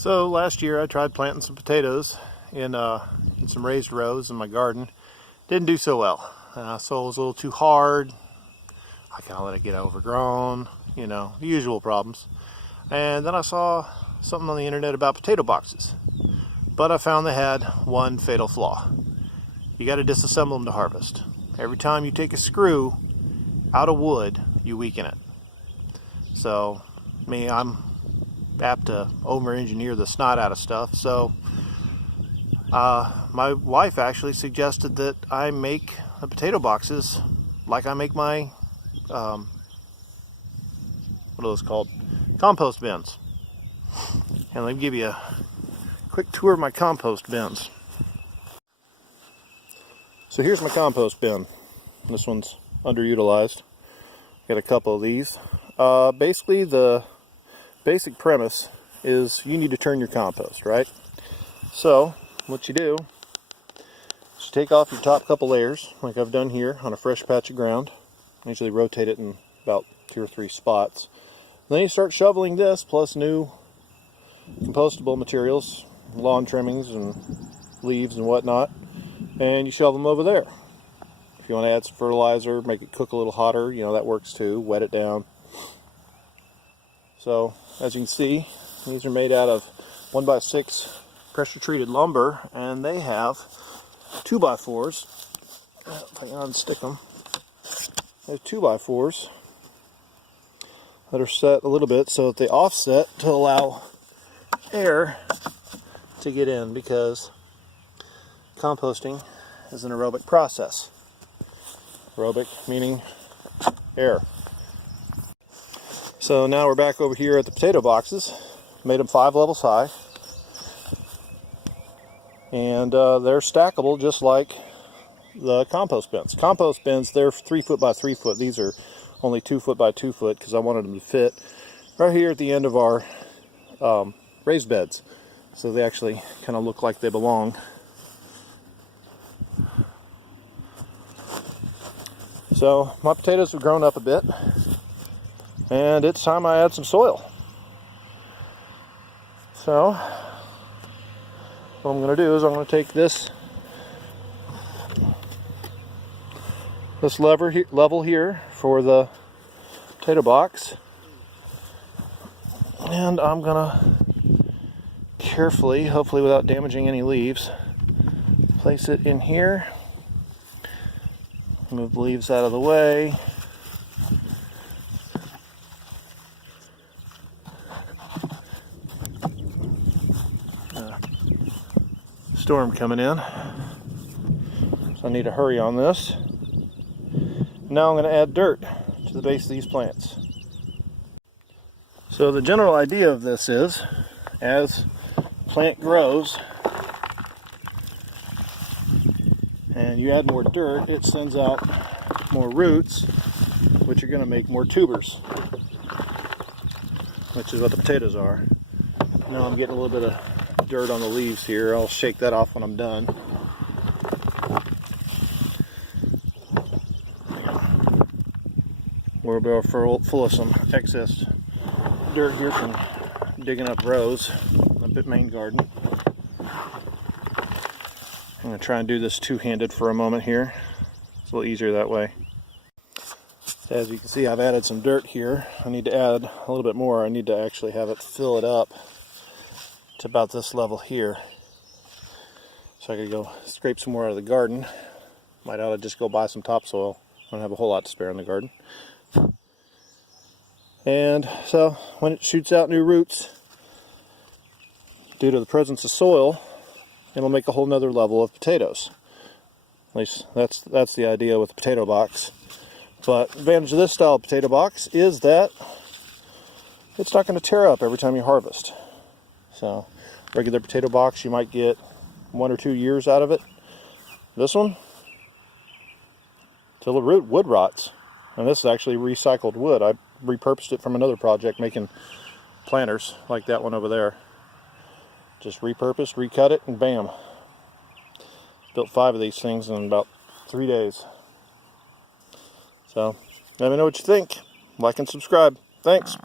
So last year I tried planting some potatoes in some raised rows in my garden. Didn't do so well. Soil was a little too hard. I kind of let it get overgrown, you know, the usual problems. And then I saw something on the internet about potato boxes. But I found they had one fatal flaw. You got to disassemble them to harvest. Every time you take a screw out of wood, you weaken it. So, I'm apt to over-engineer the snot out of stuff. So, my wife actually suggested that I make the potato boxes like I make my, what are those called? Compost bins. And let me give you a quick tour of my compost bins. So here's my compost bin. This one's underutilized. Got a couple of these. Basically the basic premise is you need to turn your compost, right? So what you do is you take off your top couple layers, like I've done here on a fresh patch of ground. I usually rotate it in about 2 or 3 spots. Then you start shoveling this plus new compostable materials, lawn trimmings and leaves and whatnot, and you shove them over there. If you want to add some fertilizer, make it cook a little hotter, you know, that works too. Wet it down. So as you can see, these are made out of 1x6 pressure treated lumber, and they have 2x4s. If I can unstick them, they have 2x4s that are set a little bit so that they offset to allow air to get in, because composting is an aerobic process. Aerobic meaning air. So now we're back over here at the potato boxes. Made them 5 levels high. And they're stackable just like the compost bins. Compost bins, they're 3 foot by 3 foot. These are only 2 foot by 2 foot because I wanted them to fit right here at the end of our raised beds. So they actually kind of look like they belong. So my potatoes have grown up a bit, and it's time I add some soil. So what I'm going to do is I'm going to take this level here for the potato box, and I'm going to carefully, hopefully without damaging any leaves, place it in here. Move the leaves out of the way. Storm coming in, so I need to hurry on this. Now I'm going to add dirt to the base of these plants. So the general idea of this is, as plant grows and you add more dirt, it sends out more roots, which are going to make more tubers, which is what the potatoes are. Now I'm getting a little bit of dirt on the leaves here. I'll shake that off when I'm done. We're full of some excess dirt here from digging up rows in the main garden. I'm going to try and do this two-handed for a moment here. It's a little easier that way. As you can see, I've added some dirt here. I need to add a little bit more. I need to actually have it fill it up to about this level here. So I gotta go scrape some more out of the garden. Might ought to just go buy some topsoil. I don't have a whole lot to spare in the garden. And so when it shoots out new roots, due to the presence of soil, it'll make a whole nother level of potatoes. At least that's the idea with the potato box. But the advantage of this style of potato box is that it's not going to tear up every time you harvest. So regular potato box, you might get 1 or 2 years out of it. This one, till the wood rots. And this is actually recycled wood. I repurposed it from another project making planters like that one over there. Just repurposed, recut it, and bam. Built 5 of these things in about 3 days. So let me know what you think. Like and subscribe. Thanks.